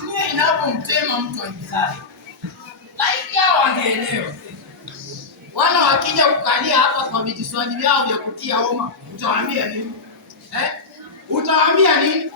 dunia inapomtema mtu akizai. Laiti hao wangeelewa. Wana wakija kukalia hapa kwa vijiswali vyao vya kutia homa, utawaambia nini? Utawaambia nini?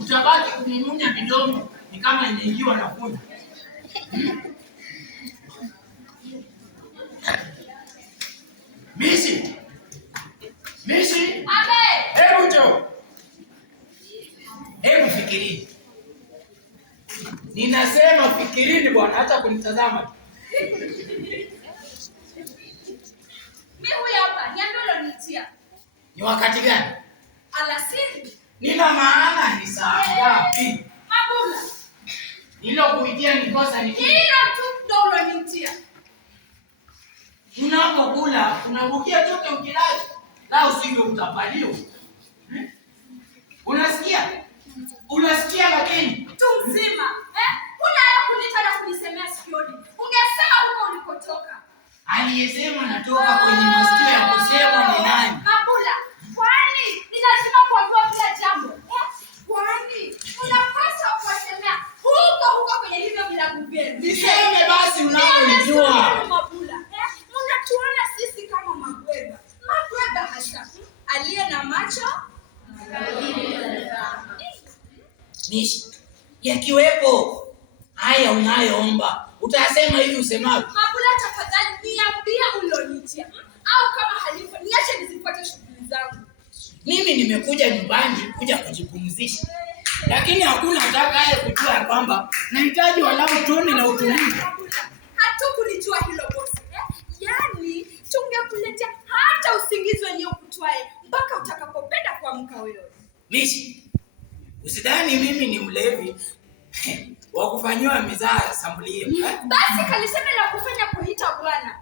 Utabaki kumumunya midomo ni kama imeingiwa na kuni. Mishi. Abe. Hebu njoo. Hebu fikirini. Ninasema fikirini bwana, hata kunitazama. Mimi huyu hapa, niambie nitia. Ni wakati gani? Alasiri. Nina maana ni saa ngapi? Mabula. Nilokuitia ni kosa ni kipi? Hilo tu ndio ulonitia. Unapokula, unabukia chote ukilala. La usivyo utapaliwa. Unasikia? Unasikia lakini tu mzima. Huna kunita na kunisemea sikioni. Ungesema huko ulikotoka. Aliyesema natoka kwenye masikio ya kusema ni nani? Mabula. Kwani ni lazima kuambiwa kila jambo? Kwani unapaswa kuwasemea huko kwenye hivyo vilabu vyenu. Niseme basi unavyojua. Mabula. Mnatuona sisi kama magweba. Magweba hasa. Aliye na macho Mishi, yakiwepo haya unayoomba, utasema hivi usemavyo. Mabula, tafadhali niambie ulonitia. Au kama halifa, niache nizifuate shughuli zangu. Mimi nimekuja nyumbani kuja kujipumzisha. Lakini hakuna atakaye kujua kwamba nahitaji walau tone na utulivu. Hatukulijua hilo bosi. Yaani tungekuletea hata usingizi wenyewe ukutwae mpaka utakapopenda kuamka wewe. Mishi, usidhani mimi ni mlevi wa kufanyiwa mizaa ya sambulio. Basi kalisema la kufanya kuita bwana.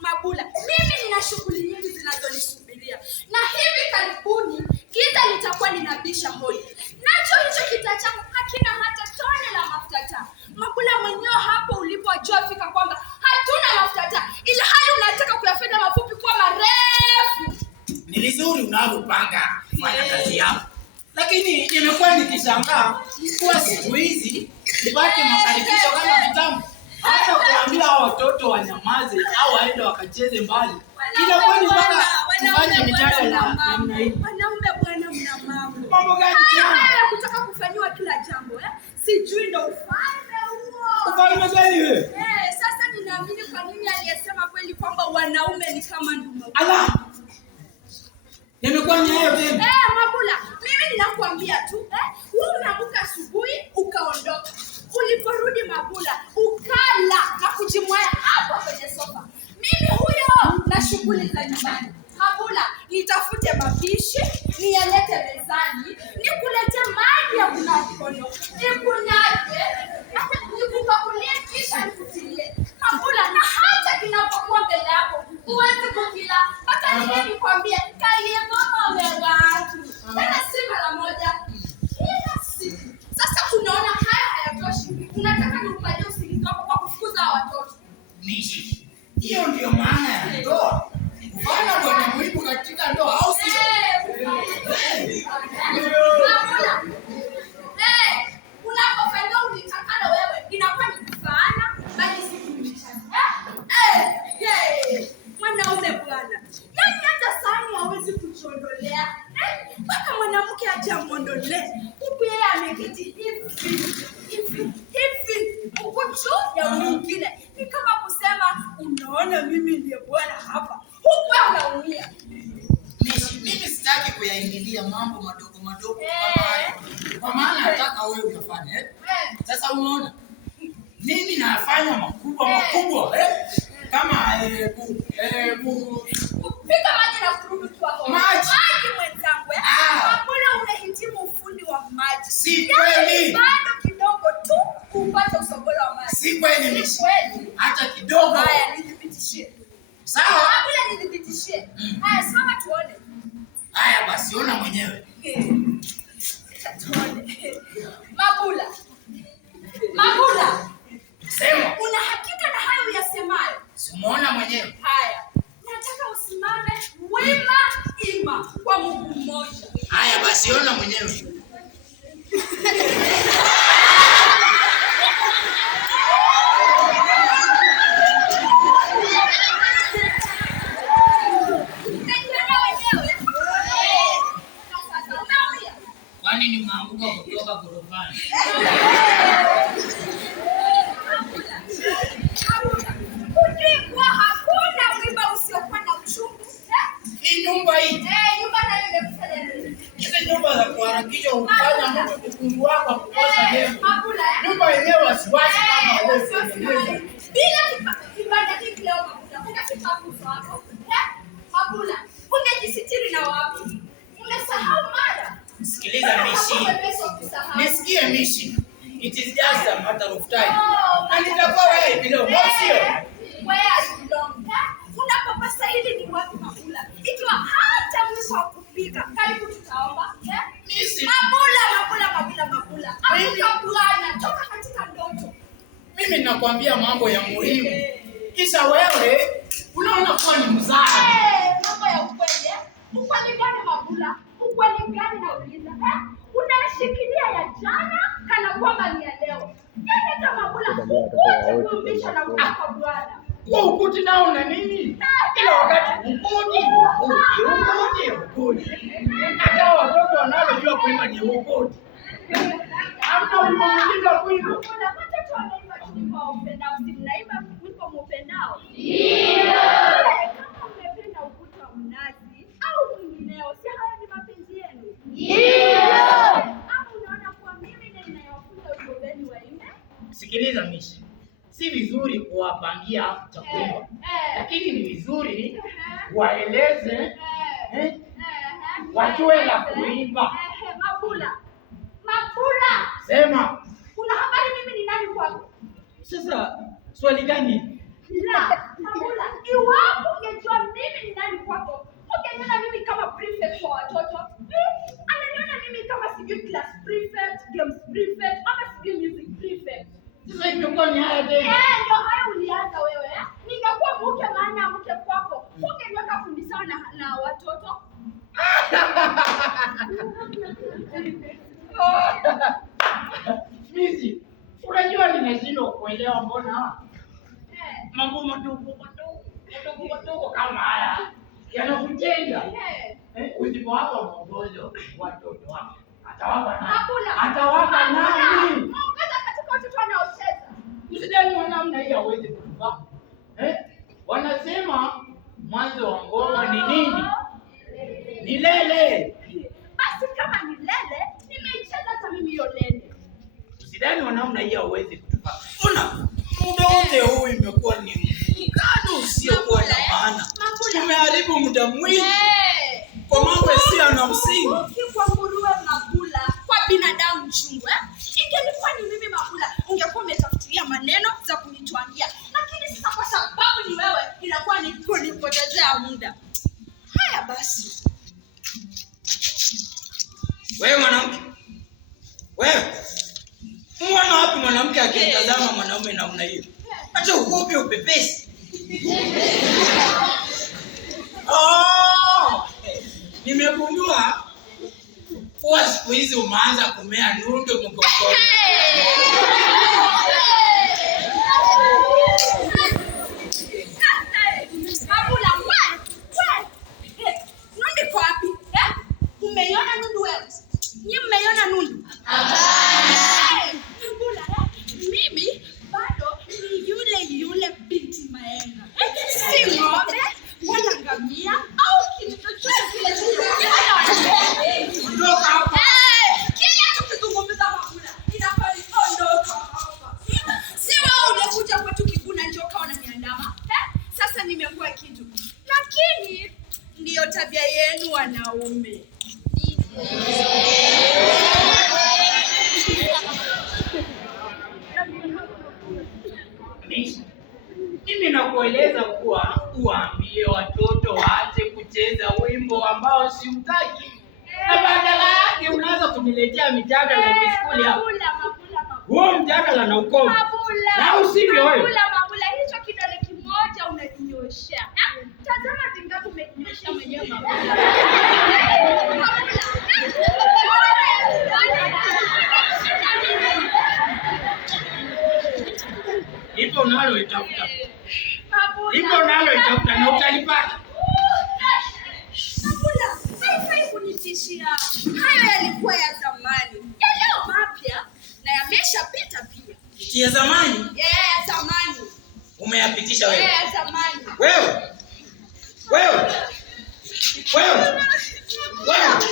Mabula, mimi nina shughuli nyingi zinazonisubiria. Na hivi karibuni giza litakuwa linabisha hodi. Nacho hicho kita changu hakina hata tone la mafuta taa. Mabula, mwenyewe hapo ulipojua fika kwamba hatuna mafuta taa, ila hali unataka kuyafanya mafupi kwa marefu. Ni vizuri unavyopanga kufanya kazi yako. Lakini nimekuwa nikishangaa kuwa siku hizi nipate makaribisho kama kitambo. Hata kuambia hao watoto wanyamaze au waende wakacheze mbali. Kila kwani mpaka tufanye mijadala namna hii. Wanaume bwana, mna mambo. Mambo gani tena? Haya kutaka kufanywa kila jambo, Sijui ndo ufalme huo. Ufalme gani wewe? Sasa ninaamini kwa nini aliyesema kweli kwamba wanaume ni kama ndume. Allah. Nimekuwa ni hayo tena. Mabula, mimi ninakuambia tu, wewe unaamka asubuhi ukaondoka. Uliporudi Mabula, ukala na kujimwaya hapo kwenye sofa. Mimi huyo na shughuli za nyumbani. Mabula, nitafute mapishi, niyalete mezani, nikulete maji ya kunawa mkono, nikunage, nikupakulie kisha nikutilie. Mabula, na hata kinapokuwa mbele yako, huwezi kukila. Mpaka nini nikwambie, kalie mama watu. Tena si mara moja, kila siku. Sasa unaona haya hayatoshi. Unataka nikupalie usingizi wako kwa kufukuza watoto. Mishi, hiyo ndio maana ya ndoa. Bwana bwana muhimu katika ndoa au sio? Mabula. Unapofanya ulitakalo wewe inakuwa ni kufaana bali si kumchana. Mwanaume bwana. Yaani hata sahani hawezi kuchondolea. Mpaka mwanamke aje amwondolee. Huku yeye ameketi hivi. Huku juu ya mwingine. Ni kama kusema unaona mimi ndiye bwana hapa. Huku anaumia. Mimi sitaki kuyaingilia mambo madogo kama haya. Kwa maana nataka wewe uyafanye. Sasa unaona? Mimi nafanya makubwa. Kama kupika maji na kurudi kwa hapo. Maji mwenzangu. Mbona umehitimu ufundi wa maji? Si kweli. Bado kidogo tu kupata usogola wa maji. Si kweli Mishi. Hata kidogo. Haya, nidhibitishie. Sawa? Kabla nidhibitishie. Haya, simama tuone. Haya basi, ona mwenyewe. Tuone. Mabula. Sema. Una hakika na hayo uyasemayo? Si umeona mwenyewe? Haya. Nataka usimame wima kwa mguu mmoja. Haya basi, ona mwenyewe. kutoka gorofani. Kulikuwa hakuna mwiba usiokuwa na uchungu. Hii nyumba hii. Nyumba nayo imekufanya nini? Hizi nyumba za kuharakisha ufanya mtu kukungu wako kukosa leo. Mabula. Nyumba yenyewe wasiwasi kama wewe. Bila kibanda hiki leo Mabula. Ungefika kuso hapo. Mabula. Ungejisitiri na wapi? Umesahau mara. Sikiliza Mishi. Nisikie Mishi. It is just a matter of time. Na nitakuwa wewe bila sio. Where belong. Unapopasa hili ni wapi Mabula? Ikiwa hata mwisho wa kupika, karibu tutaomba. Mabula. Amka Bwana, toka katika ndoto. Mimi ninakwambia mambo ya muhimu. Kisha wewe unaona kuwa ni mzaha. Mambo ya ukweli. Ukweli gani Mabula? Ukweli gani nauliza? Unashikilia ya jana kana kwamba ni ya leo. Yaani hata Mabula ukumbisha na kutoka Bwana. Kwa ukuti nao na nini? Kila wakati ukuti. Hata watoto wanaojua kuimba ni ukuti. Hamna wimbo mwingine wa kuimba. Watoto wanaimba tulipo upendao, si mnaimba wimbo mpendao? Kama mmependa ukuti wa mnazi au mwingineo, si haya ni mapenzi yenu? Ama unaona kuwa mimi ndiye ninayofunza wimbo waimbe? Sikiliza Mishi. Si vizuri kuwapangia cha kuimba. Lakini ni vizuri waeleze wajue la kuimba. Mabula. Sema. Una habari mimi ni nani kwako? Sasa swali gani? Mabula, iwapo ungejua mimi ni nani kwako, ungeniona mimi kama prefect kwa watoto. Ananiona mimi kama sijui class prefect, games prefect, ama sijui music prefect. Sasa imekuwa ni haya tena. Ndio haya ulianza wewe. Ningekuwa mke maana mke kwako, ungeniweka kundi sawa na watoto. Mizi, unajua ninashindwa kuelewa mbona mambo madogo kama haya yanakujenga. Usipowapa mwongozo watoto wako atawapa nani? Mwongoza katika watoto wanaocheza. Usidhani wa namna hii hawezi kutufahamu. Wanasema mwanzo wa ngoma ni nini? Ni lele. Basi kama ni lele, nimeicheza hata mimi hiyo lele. Usidhani wa namna hii hawezi kutufahamu. Ona, muda wote huu imekuwa ni mfugano usiokuwa na maana. Tumeharibu muda mwingi kwa mambo yasiyo na msingi. Kwa nguruwe Mabula, kwa binadamu chungu. Ingelikuwa ni mimi Mabula, ungekuwa umetafutilia maneno za kunitwangia. Lakini sasa kwa sababu ni wewe, inakuwa ni kunipotezea muda. Haya basi. Wewe mwanamke. Wewe. Unaona wapi mwanamke akimtazama mwanaume namna hiyo? Acha ukope upepesi. Nimegundua kuwa siku hizi umeanza kumea nundu mgongoni. Mabula, nundu kwa wapi? Umeiona nundu wewe? Nyinyi mmeiona nundu? Mabula, mimi bado ni yule binti Maenga. Si ng'ombe wala ngamia au kitu chochote kile Ondoka hapa. Kila tukizungumza Mabula, inafaa ondoka hapa. Si wewe unakuja kwetu kiguna njoka unaniandama. Sasa nimekuwa kitu. Lakini ndiyo tabia yenu wanaume. Mimi nakueleza kuwa uambie watoto waache kucheza wimbo ambao siutaki. Na badala yake unaanza kuniletea mijadala ya skuli hapo. Huo mjadala na ukoma. Na usivyo wewe. Mabula, hicho kidole kimoja unajinyosha. Tazama vingapi umejinyosha mwenyewe Mabula. Ipo nalo itafuta. Na utalipata. Mabula, haifai kunitishia. Hayo yalikuwa ya zamani. Ya leo Ya zamani? Yeah, zamani. Umeyapitisha wewe? Yeah, zamani. Wewe. Wewe. Wewe. Wewe.